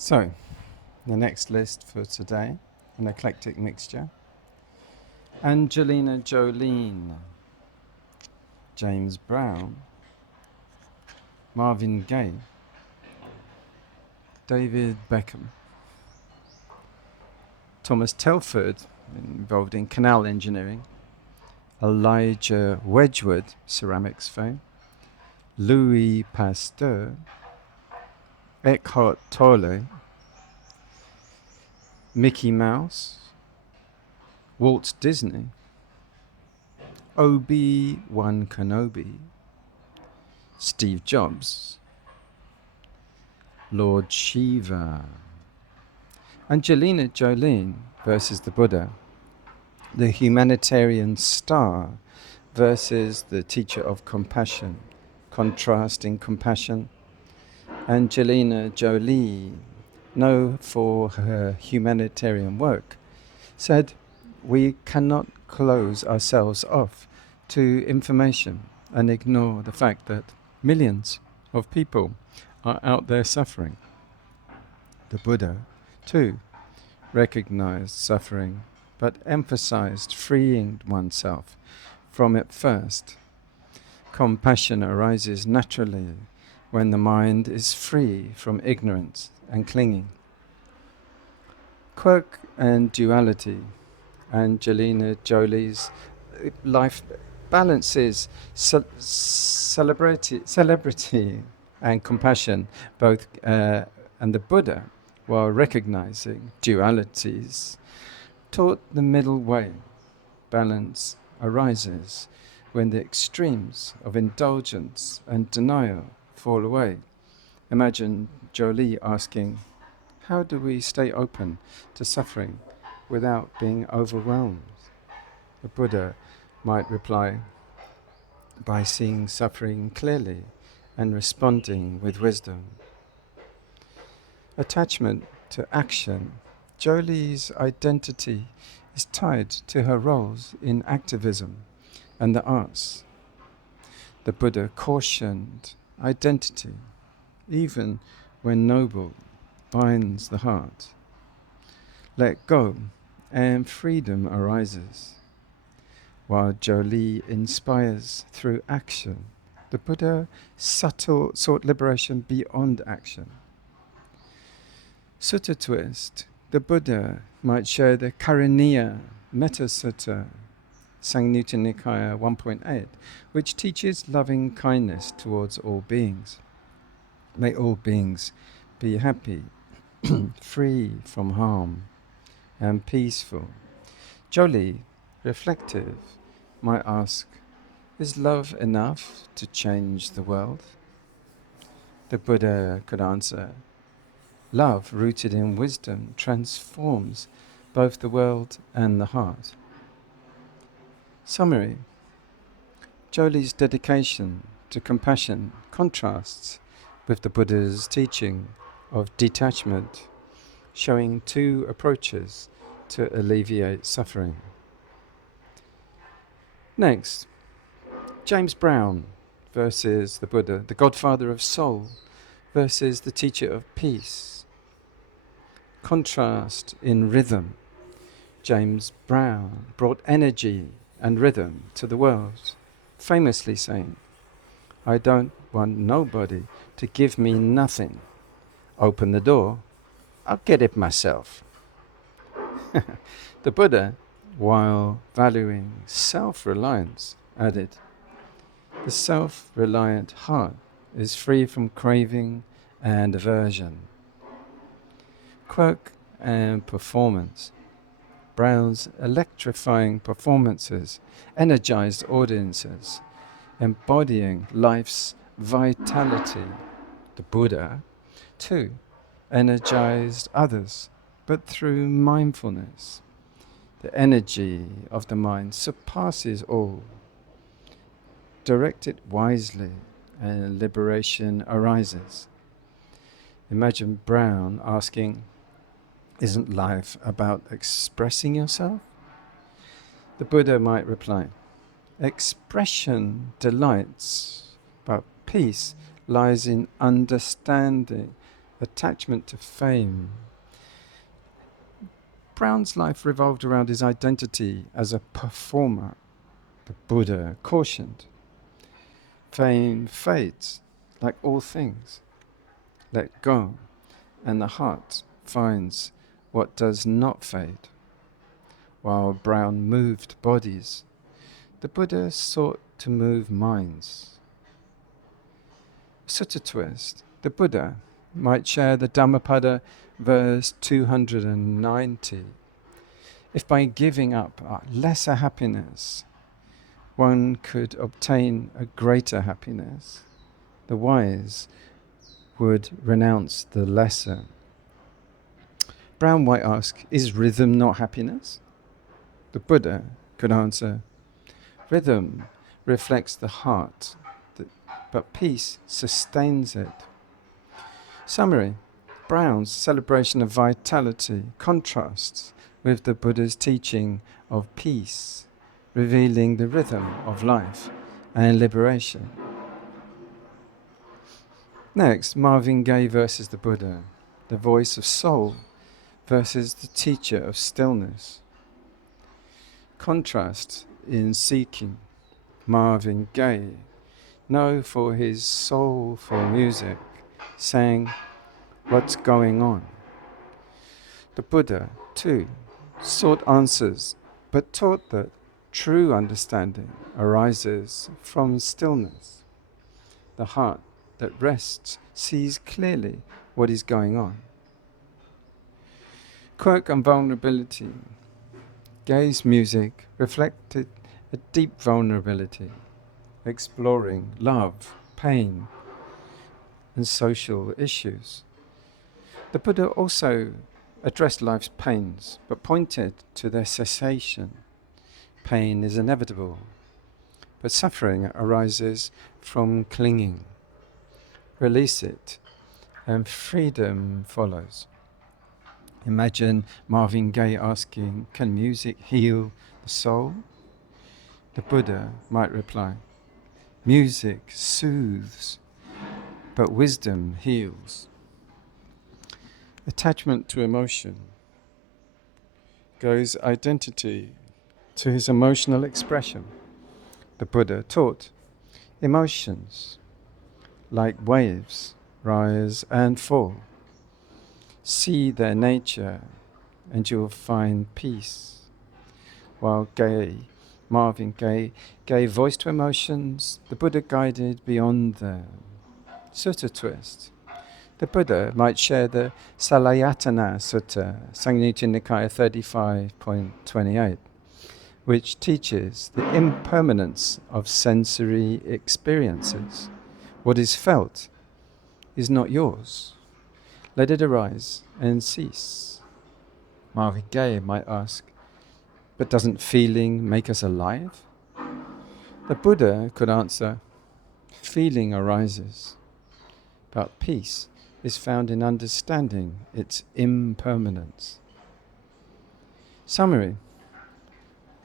So, the next list for today, an eclectic mixture. Angelina Jolie, James Brown, Marvin Gaye, David Beckham, Thomas Telford, involved in canal engineering, Elijah Wedgewood, ceramics fame, Louis Pasteur, Eckhart Tolle, Mickey Mouse, Walt Disney, Obi-Wan Kenobi, Steve Jobs, Lord Shiva, Angelina Jolie versus the Buddha, the humanitarian star versus the teacher of compassion, contrasting compassion. Angelina Jolie, known for her humanitarian work, said, "We cannot close ourselves off to information and ignore the fact that millions of people are out there suffering." The Buddha, too, recognized suffering, but emphasized freeing oneself from it first. Compassion arises naturally when the mind is free from ignorance and clinging. Quirk and Duality, Angelina Jolie's life balances celebrity and compassion, both and the Buddha, while recognizing dualities, taught the middle way. Balance arises when the extremes of indulgence and denial fall away. Imagine Jolie asking, "How do we stay open to suffering without being overwhelmed?" The Buddha might reply, "By seeing suffering clearly and responding with wisdom." Attachment to action. Jolie's identity is tied to her roles in activism and the arts. The Buddha cautioned identity, even when noble, binds the heart. Let go, and freedom arises. While Jolie inspires through action, the Buddha sought liberation beyond action. Sutta twist. The Buddha might share the Karaniya Metta Sutta, Samyutta Nikaya 1.8, which teaches loving kindness towards all beings. May all beings be happy, free from harm, and peaceful. Jolie, reflective, might ask, is love enough to change the world? The Buddha could answer, love rooted in wisdom transforms both the world and the heart. Summary. Jolie's dedication to compassion contrasts with the Buddha's teaching of detachment, showing two approaches to alleviate suffering. Next, James Brown versus the Buddha, the Godfather of soul versus the teacher of peace. Contrast in rhythm. James Brown brought energy and rhythm to the world, famously saying, "I don't want nobody to give me nothing. Open the door, I'll get it myself." The Buddha, while valuing self-reliance, added, "The self-reliant heart is free from craving and aversion." Quirk and Performance. Brown's electrifying performances energized audiences, embodying life's vitality. The Buddha, too, energized others, but through mindfulness. The energy of the mind surpasses all. Direct it wisely, and liberation arises. Imagine Brown asking, "Isn't life about expressing yourself?" The Buddha might reply, "Expression delights, but peace lies in understanding attachment to fame. Brown's life revolved around his identity as a performer. The Buddha cautioned, fame fades, like all things. Let go, and the heart finds what does not fade. While Brown moved bodies, the Buddha sought to move minds. Sutta twist. The Buddha might share the Dhammapada, verse 290. If by giving up lesser happiness, one could obtain a greater happiness, the wise would renounce the lesser. Brown might ask, is rhythm not happiness? The Buddha could answer, rhythm reflects the heart, but peace sustains it. Summary. Brown's celebration of vitality contrasts with the Buddha's teaching of peace, revealing the rhythm of life and liberation. Next, Marvin Gaye versus the Buddha, the voice of soul versus the teacher of stillness. Contrast in seeking. Marvin Gaye, known for his soulful music, sang "What's Going On?" The Buddha, too, sought answers, but taught that true understanding arises from stillness. The heart that rests sees clearly what is going on. Quirk and Vulnerability. Gaye's music reflected a deep vulnerability, exploring love, pain, and social issues. The Buddha also addressed life's pains, but pointed to their cessation. Pain is inevitable, but suffering arises from clinging. Release it, and freedom follows. Imagine Marvin Gaye asking, can music heal the soul? The Buddha might reply, music soothes, but wisdom heals. Attachment to emotion. Gaye's identity to his emotional expression. The Buddha taught, emotions, like waves, rise and fall. See their nature and you'll find peace. While Marvin Gaye gave voice to emotions, the Buddha guided beyond them. Sutta twist. The Buddha might share the Salayatana Sutta, Samyutta Nikaya 35.28, which teaches the impermanence of sensory experiences. What is felt is not yours. Let it arise and cease. Marvin Gaye might ask, but doesn't feeling make us alive? The Buddha could answer, feeling arises, but peace is found in understanding its impermanence. Summary.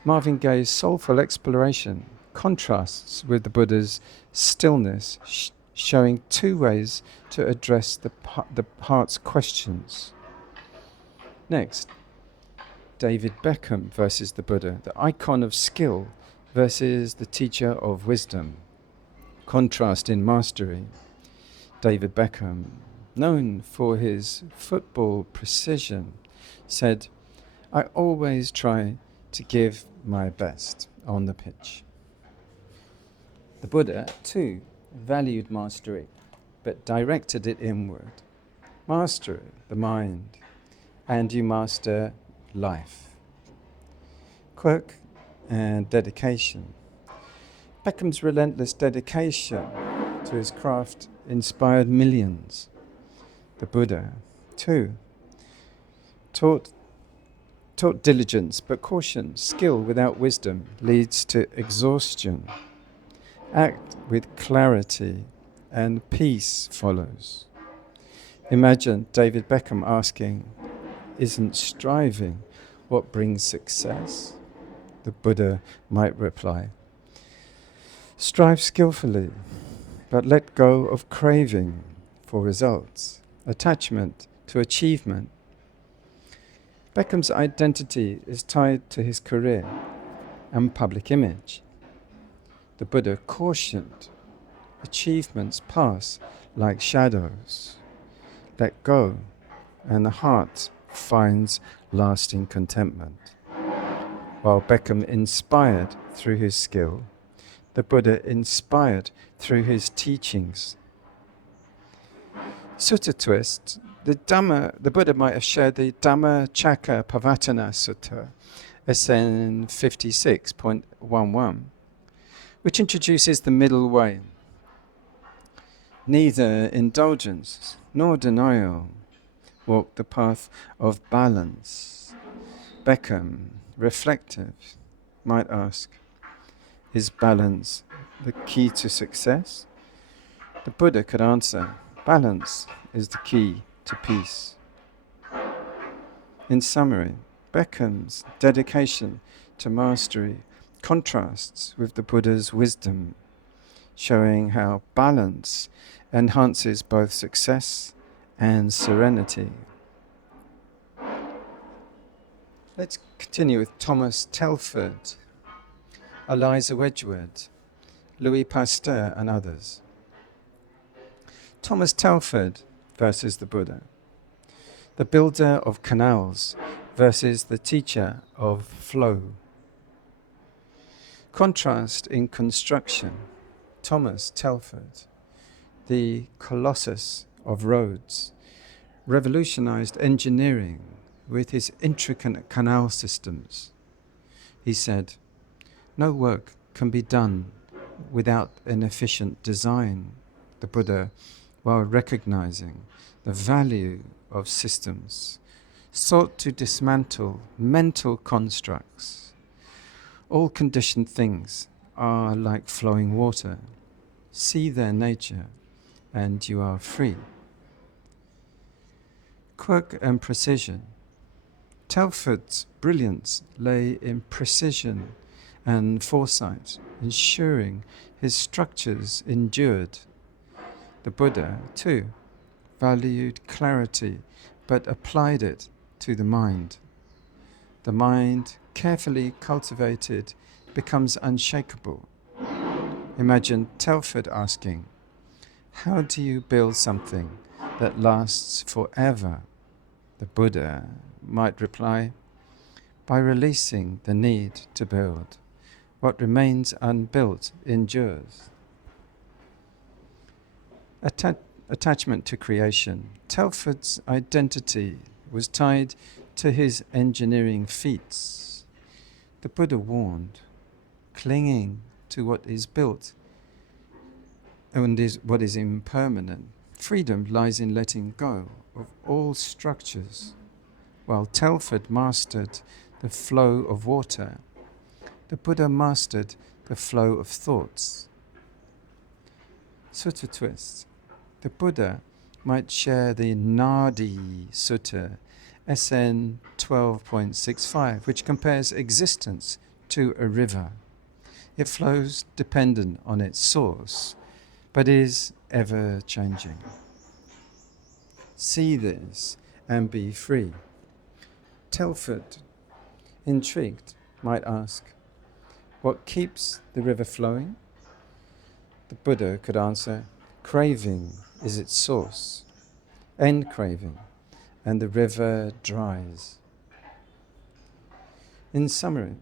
Marvin Gaye's soulful exploration contrasts with the Buddha's stillness, showing two ways to address the heart's questions. Next, David Beckham versus the Buddha, the icon of skill versus the teacher of wisdom. Contrast in mastery. David Beckham, known for his football precision, said, I always try to give my best on the pitch. The Buddha, too, valued mastery, but directed it inward. Master the mind, and you master life. Quirk and Dedication. Beckham's relentless dedication to his craft inspired millions. The Buddha, too, taught diligence, but caution. Skill without wisdom leads to exhaustion. Act with clarity, and peace follows. Imagine David Beckham asking, isn't striving what brings success? The Buddha might reply, strive skillfully, but let go of craving for results. attachment to achievement. Beckham's identity is tied to his career and public image. The Buddha cautioned, achievements pass like shadows. Let go, and the heart finds lasting contentment. While Beckham inspired through his skill, the Buddha inspired through his teachings. Sutta twist, the Buddha might have shared the Dhammacakkappavattana Sutta, SN 56.11, which introduces the middle way. Neither indulgence nor denial. Walk the path of balance. Beckham, reflective, might ask, is balance the key to success? The Buddha could answer, balance is the key to peace. In summary, Beckham's dedication to mastery contrasts with the Buddha's wisdom, showing how balance enhances both success and serenity. Let's continue with Thomas Telford, Eliza Wedgewood, Louis Pasteur, and others. Thomas Telford versus the Buddha. The builder of canals versus the teacher of flow. Contrast in construction. Thomas Telford, the colossus of roads, revolutionized engineering with his intricate canal systems. He said, no work can be done without an efficient design. The Buddha, while recognizing the value of systems, sought to dismantle mental constructs. All conditioned things are like flowing water. See their nature, and you are free. Quirk and precision. Telford's brilliance lay in precision and foresight, ensuring his structures endured. The Buddha, too, valued clarity, but applied it to the mind. The mind, carefully cultivated, becomes unshakable. Imagine Telford asking, how do you build something that lasts forever? The Buddha might reply, by releasing the need to build. What remains unbuilt endures. Attachment to creation. Telford's identity was tied to his engineering feats. The Buddha warned, clinging to what is built and what is impermanent. Freedom lies in letting go of all structures. While Telford mastered the flow of water, the Buddha mastered the flow of thoughts. Sutta twist. The Buddha might share the Nadi Sutta, SN 12.65, which compares existence to a river. It flows dependent on its source, but is ever-changing. See this and be free. Telford, intrigued, might ask, what keeps the river flowing? The Buddha could answer, craving is its source. End craving, and the river dries. In summary,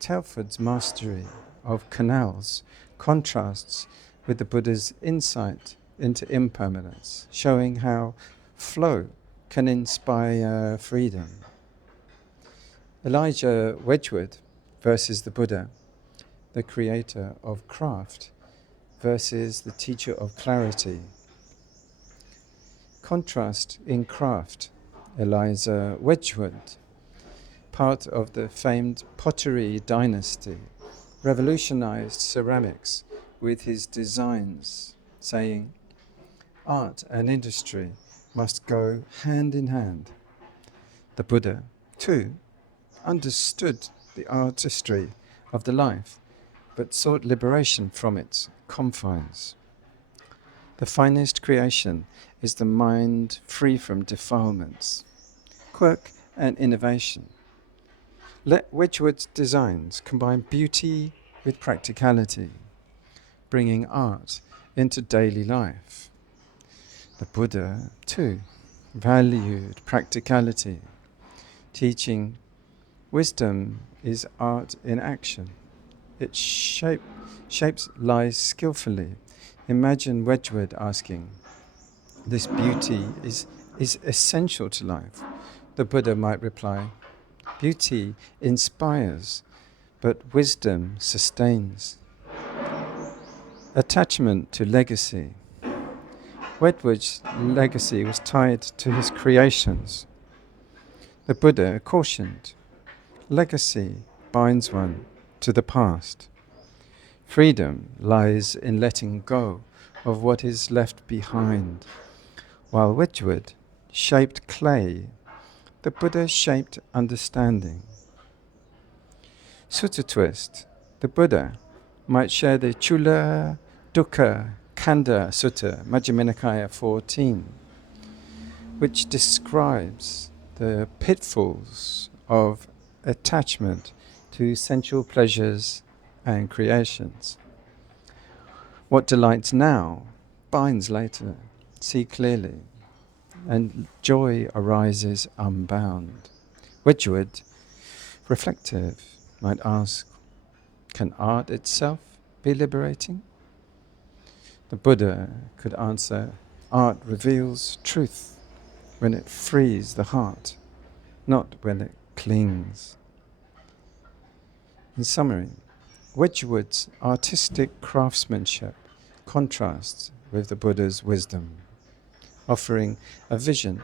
Telford's mastery of canals contrasts with the Buddha's insight into impermanence, showing how flow can inspire freedom. Elijah Wedgewood versus the Buddha, the creator of craft versus the teacher of clarity. Contrast in craft. Elijah Wedgewood, part of the famed pottery dynasty, revolutionized ceramics with his designs, saying, art and industry must go hand in hand. The Buddha, too, understood the artistry of the life, but sought liberation from its confines. The finest creation is the mind free from defilements. Quirk and innovation. Let Wedgewood's designs combine beauty with practicality, bringing art into daily life. The Buddha, too, valued practicality, teaching wisdom is art in action. It shapes lies skillfully. Imagine Wedgwood asking, this beauty is essential to life. The Buddha might reply, beauty inspires, but wisdom sustains. Attachment to legacy. Wedgwood's legacy was tied to his creations. The Buddha cautioned, legacy binds one to the past. Freedom lies in letting go of what is left behind. While Wedgwood shaped clay, the Buddha shaped understanding. Sutta twist. The Buddha might share the Chula Dukkha Kanda Sutta, Majjhima Nikaya 14, which describes the pitfalls of attachment to sensual pleasures and creations. What delights now binds later. See clearly, and joy arises unbound. Wedgwood, reflective, might ask, can art itself be liberating? The Buddha could answer, art reveals truth when it frees the heart, not when it clings. In summary, Wedgwood's artistic craftsmanship contrasts with the Buddha's wisdom, offering a vision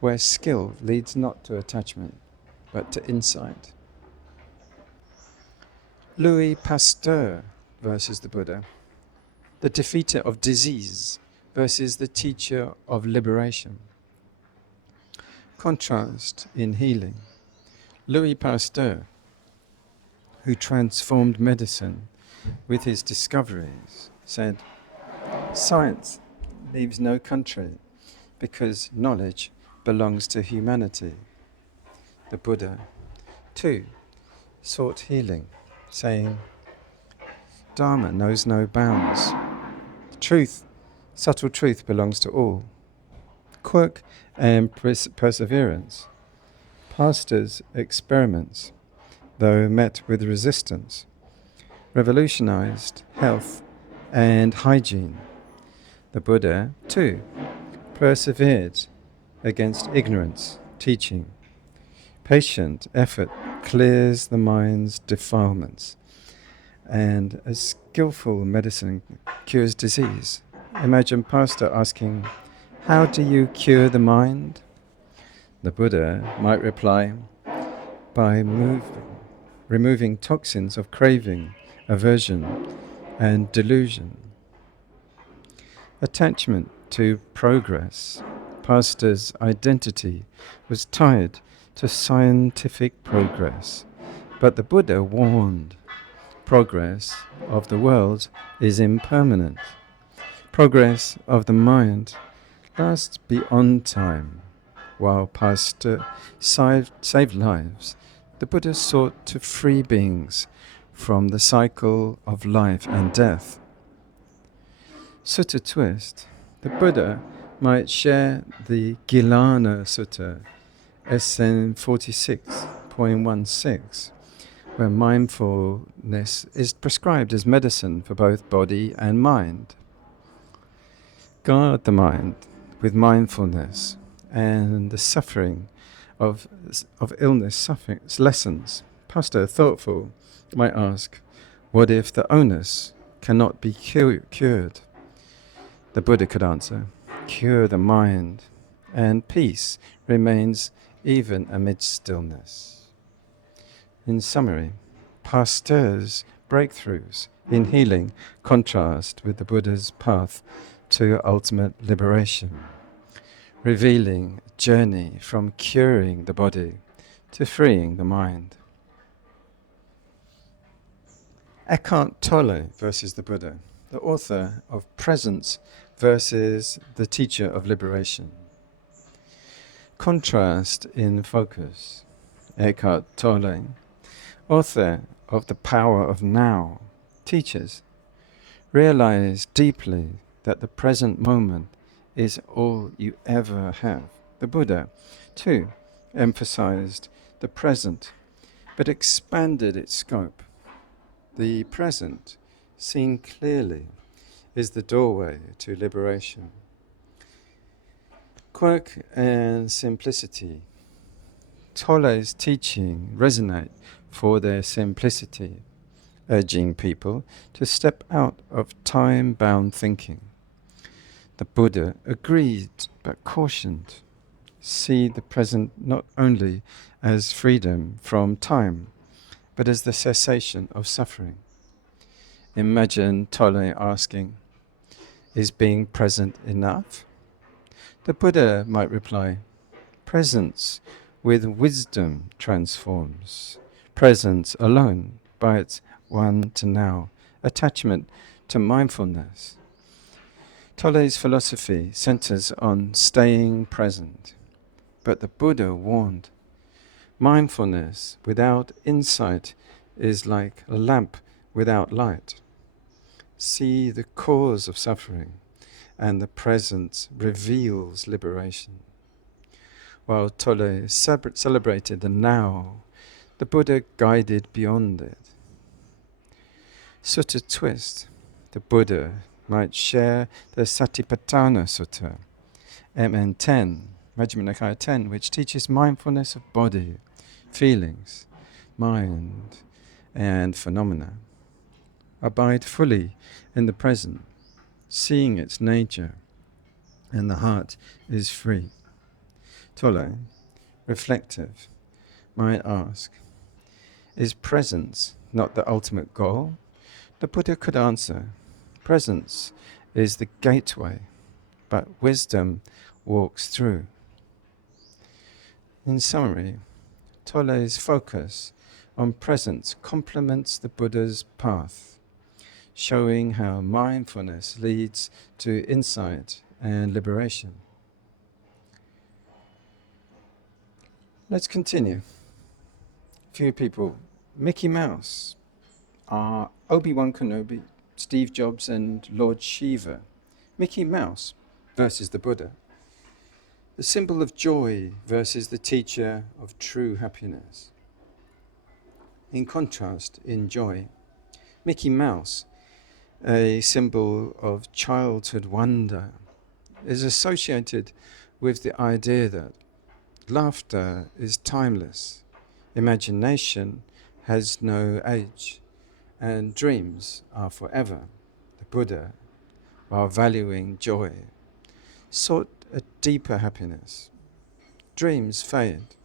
where skill leads not to attachment, but to insight. Louis Pasteur versus the Buddha, the defeater of disease versus the teacher of liberation. Contrast in healing. Louis Pasteur, who transformed medicine with his discoveries, said, science leaves no country because knowledge belongs to humanity. The Buddha, too, sought healing, saying, Dharma knows no bounds. Truth, subtle truth belongs to all. Quirk and Perseverance. Pasteur's experiments, though met with resistance, revolutionized health and hygiene. The Buddha, too, persevered against ignorance, teaching. Patient effort clears the mind's defilements, and a skillful medicine cures disease. Imagine Pasteur asking, how do you cure the mind? The Buddha might reply, by removing toxins of craving, aversion, and delusion. Attachment to progress. Pasteur's identity was tied to scientific progress, but the Buddha warned, progress of the world is impermanent. Progress of the mind lasts beyond time. While Pasteur saved lives, the Buddha sought to free beings from the cycle of life and death. Sutta twist. The Buddha might share the Gilana Sutta, SN 46.16, where mindfulness is prescribed as medicine for both body and mind. Guard the mind with mindfulness, and the suffering of illness lessens. Pasteur, thoughtful, might ask, what if the onus cannot be cured? The Buddha could answer, cure the mind, and peace remains even amid stillness. In summary, Pasteur's breakthroughs in healing contrast with the Buddha's path to ultimate liberation, revealing a journey from curing the body to freeing the mind. Eckhart Tolle versus the Buddha, the author of Presence versus the teacher of liberation. Contrast in focus, Eckhart Tolle, author of The Power of Now, teaches, realize deeply that the present moment is all you ever have. The Buddha, too, emphasized the present, but expanded its scope. The present, seen clearly, is the doorway to liberation. Quirk and simplicity. Tolle's teaching resonate for their simplicity, urging people to step out of time-bound thinking. The Buddha agreed but cautioned. See the present not only as freedom from time, but as the cessation of suffering. Imagine Tolle asking, is being present enough? The Buddha might reply, presence with wisdom transforms. Presence alone bites one to now. Attachment to mindfulness. Tolle's philosophy centers on staying present. But the Buddha warned, mindfulness without insight is like a lamp without light. See the cause of suffering, and the presence reveals liberation. While Tolle celebrated the now, the Buddha guided beyond it. Sutta twist, the Buddha might share the Satipatthana Sutta, MN10, Majjhima Nikaya 10, which teaches mindfulness of body, feelings, mind, and phenomena. Abide fully in the present, seeing its nature, and the heart is free. Tolle, reflective, might ask, is presence not the ultimate goal? The Buddha could answer, presence is the gateway, but wisdom walks through. In summary, Tolle's focus on presence complements the Buddha's path, showing how mindfulness leads to insight and liberation. Let's continue. Few people. Mickey Mouse are Obi-Wan Kenobi, Steve Jobs, and Lord Shiva. Mickey Mouse versus the Buddha. The symbol of joy versus the teacher of true happiness. In contrast, in joy, Mickey Mouse, a symbol of childhood wonder, is associated with the idea that laughter is timeless, imagination has no age, and dreams are forever. The Buddha, while valuing joy, sought a deeper happiness. Dreams fade.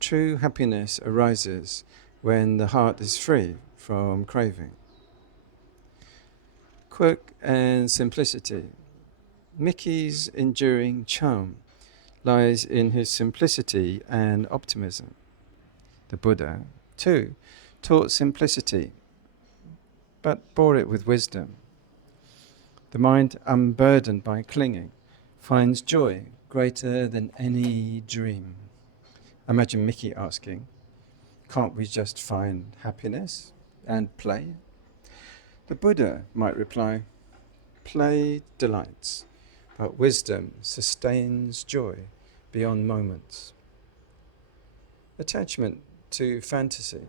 True happiness arises when the heart is free from craving. Quirk and simplicity. Mickey's enduring charm lies in his simplicity and optimism. The Buddha, too, taught simplicity, but bore it with wisdom. The mind, unburdened by clinging, finds joy greater than any dream. Imagine Mickey asking, can't we just find happiness and play? The Buddha might reply, play delights, but wisdom sustains joy beyond moments. Attachment to fantasy.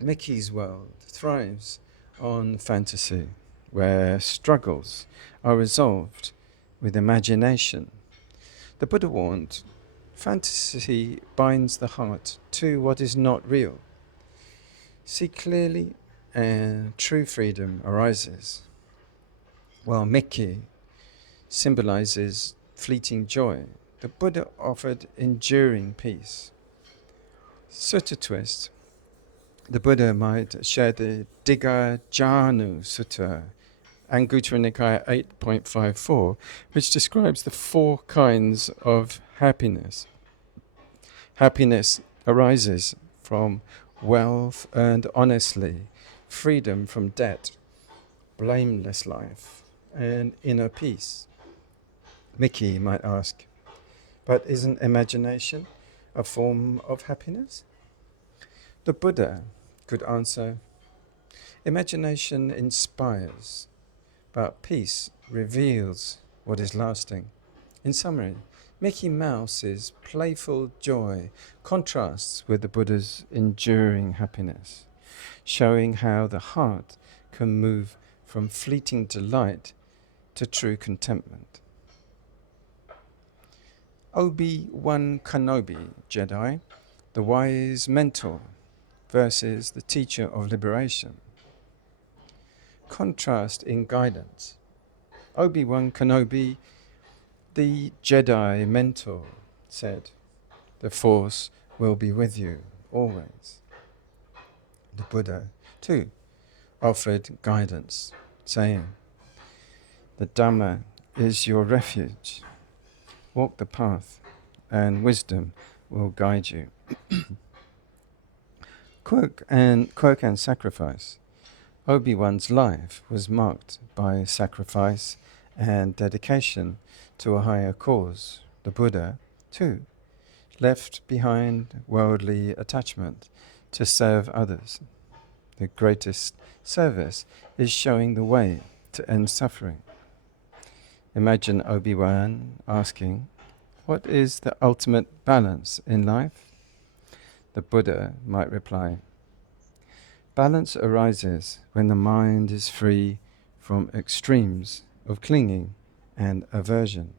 Mickey's world thrives on fantasy, where struggles are resolved with imagination. The Buddha warned, fantasy binds the heart to what is not real. See clearly, and true freedom arises. While Mickey symbolizes fleeting joy, the Buddha offered enduring peace. Sutta twist. The Buddha might share the Digha Jhanu Sutta, Anguttara Nikaya 8.54, which describes the 4 kinds of happiness. Happiness arises from wealth earned honestly, freedom from debt, blameless life and inner peace. Mickey might ask, but isn't imagination a form of happiness? The Buddha could answer, imagination inspires, but peace reveals what is lasting. In summary, Mickey Mouse's playful joy contrasts with the Buddha's enduring happiness, showing how the heart can move from fleeting delight to true contentment. Obi-Wan Kenobi, Jedi, the wise mentor versus the teacher of liberation. Contrast in guidance. Obi-Wan Kenobi, the Jedi mentor, said, "The Force will be with you always." The Buddha, too, offered guidance, saying, "The Dhamma is your refuge. Walk the path, and wisdom will guide you." Quirk and sacrifice. Obi-Wan's life was marked by sacrifice and dedication to a higher cause. The Buddha, too, left behind worldly attachment to serve others. The greatest service is showing the way to end suffering. Imagine Obi-Wan asking, what is the ultimate balance in life? The Buddha might reply, balance arises when the mind is free from extremes of clinging and aversion.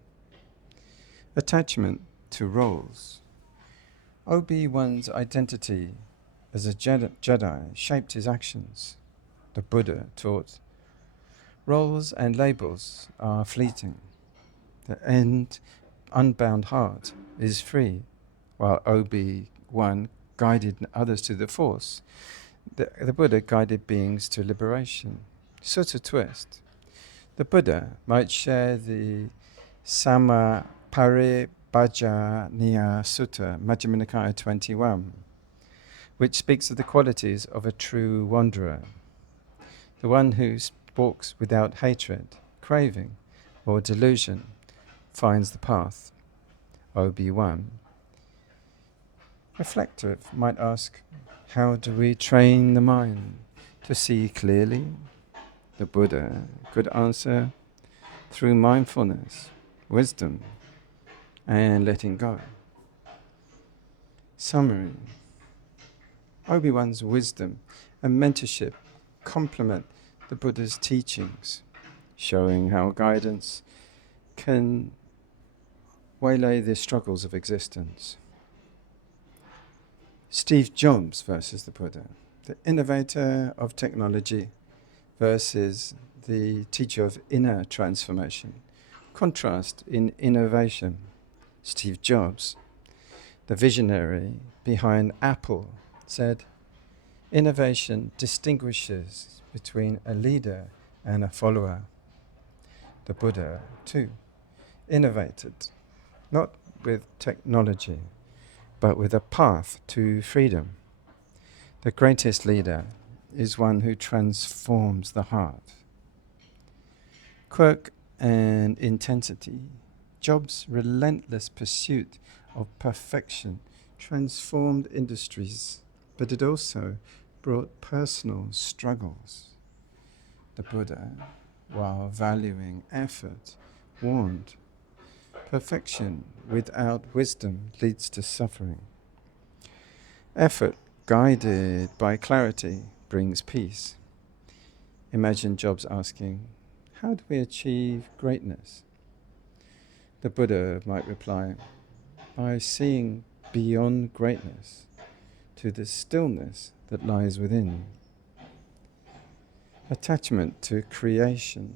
Attachment to roles. Obi-Wan's identity as a Jedi shaped his actions. The Buddha taught, roles and labels are fleeting. The unbound heart is free, while Obi-Wan guided others to the Force. The Buddha guided beings to liberation. Sutta twist. The Buddha might share the Samaparibbhajaniya Sutta, Majjhima Nikaya 21, which speaks of the qualities of a true wanderer, the one who walks without hatred, craving, or delusion, finds the path. Obi-Wan, reflective, might ask, how do we train the mind to see clearly? The Buddha could answer, through mindfulness, wisdom, and letting go. Summary. Obi-Wan's wisdom and mentorship complement the Buddha's teachings, showing how guidance can waylay the struggles of existence. Steve Jobs versus the Buddha, the innovator of technology versus the teacher of inner transformation. Contrast in innovation. Steve Jobs, the visionary behind Apple, said, innovation distinguishes between a leader and a follower. The Buddha, too, innovated, not with technology, but with a path to freedom. The greatest leader is one who transforms the heart. Quirk and Intensity. Jobs' relentless pursuit of perfection transformed industries, but it also brought personal struggles. The Buddha, while valuing effort, warned, perfection without wisdom leads to suffering. Effort guided by clarity brings peace. Imagine Jobs asking, how do we achieve greatness? The Buddha might reply, by seeing beyond greatness to the stillness that lies within. Attachment to creation.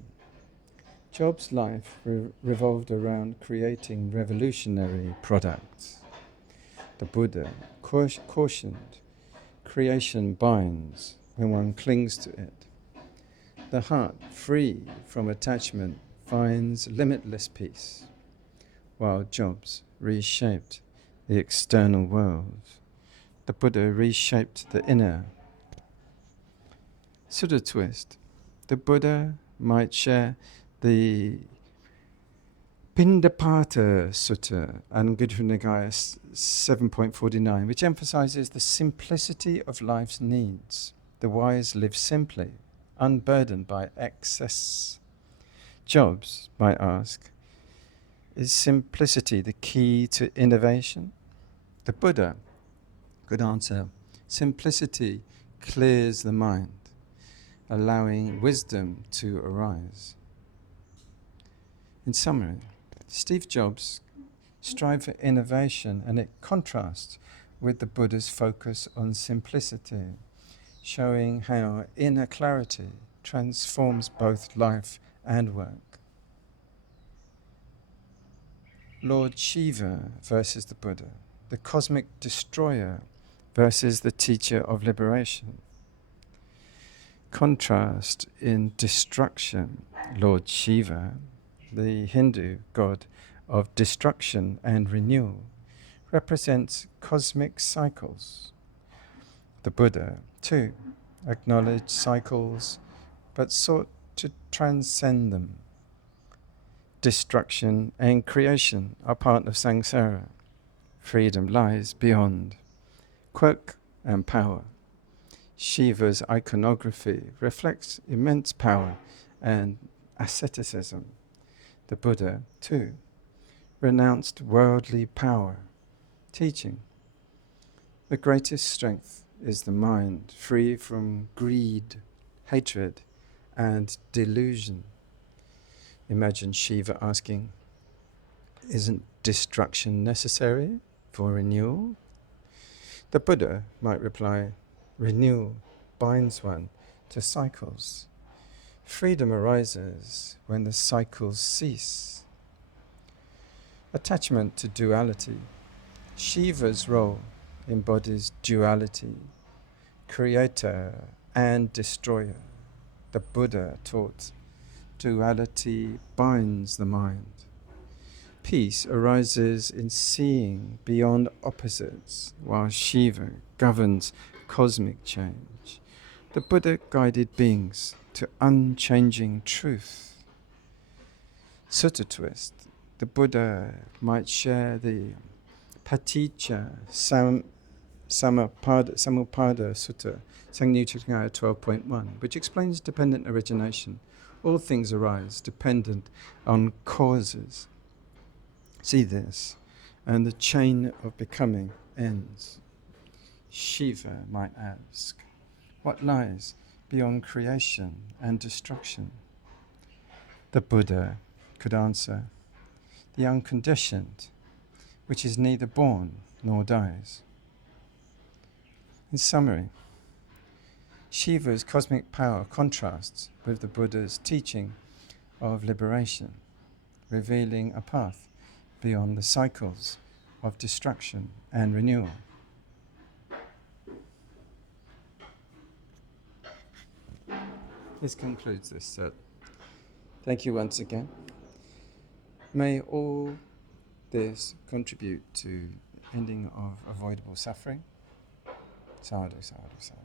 Jobs' life revolved around creating revolutionary products. The Buddha cautioned, creation binds when one clings to it. The heart, free from attachment, finds limitless peace, while Jobs reshaped the external world. The Buddha reshaped the inner. Sutta twist. The Buddha might share the Pindapata Sutta, Anguttara Nikaya 7.49, which emphasizes the simplicity of life's needs. The wise live simply, unburdened by excess. Jobs might ask, is simplicity the key to innovation? The Buddha could answer, simplicity clears the mind, allowing wisdom to arise. In summary, Steve Jobs strived for innovation, and it contrasts with the Buddha's focus on simplicity, showing how inner clarity transforms both life and work. Lord Shiva versus the Buddha, the cosmic destroyer versus the teacher of liberation. Contrast in destruction, Lord Shiva, the Hindu god of destruction and renewal, represents cosmic cycles. The Buddha, too, acknowledged cycles but sought to transcend them. Destruction and creation are part of samsara. Freedom lies beyond. Quirk and Power. Shiva's iconography reflects immense power and asceticism. The Buddha, too, renounced worldly power, teaching the greatest strength is the mind, free from greed, hatred, and delusion. Imagine Shiva asking, isn't destruction necessary for renewal? The Buddha might reply, renewal binds one to cycles. Freedom arises when the cycles cease. Attachment to duality. Shiva's role embodies duality, creator and destroyer. The Buddha taught duality binds the mind. Peace arises in seeing beyond opposites, while Shiva governs cosmic change. The Buddha guided beings to unchanging truth. Sutta twist. The Buddha might share the Paticca Samuppada Sutta, Samyutta 12.1, which explains dependent origination. All things arise dependent on causes. See this, and the chain of becoming ends. Shiva might ask, what lies beyond creation and destruction? The Buddha could answer, the unconditioned, which is neither born nor dies. In summary, Shiva's cosmic power contrasts with the Buddha's teaching of liberation, revealing a path beyond the cycles of destruction and renewal. This concludes this set. Thank you once again. May all this contribute to ending of avoidable suffering. Sadhu, sadhu, sadhu.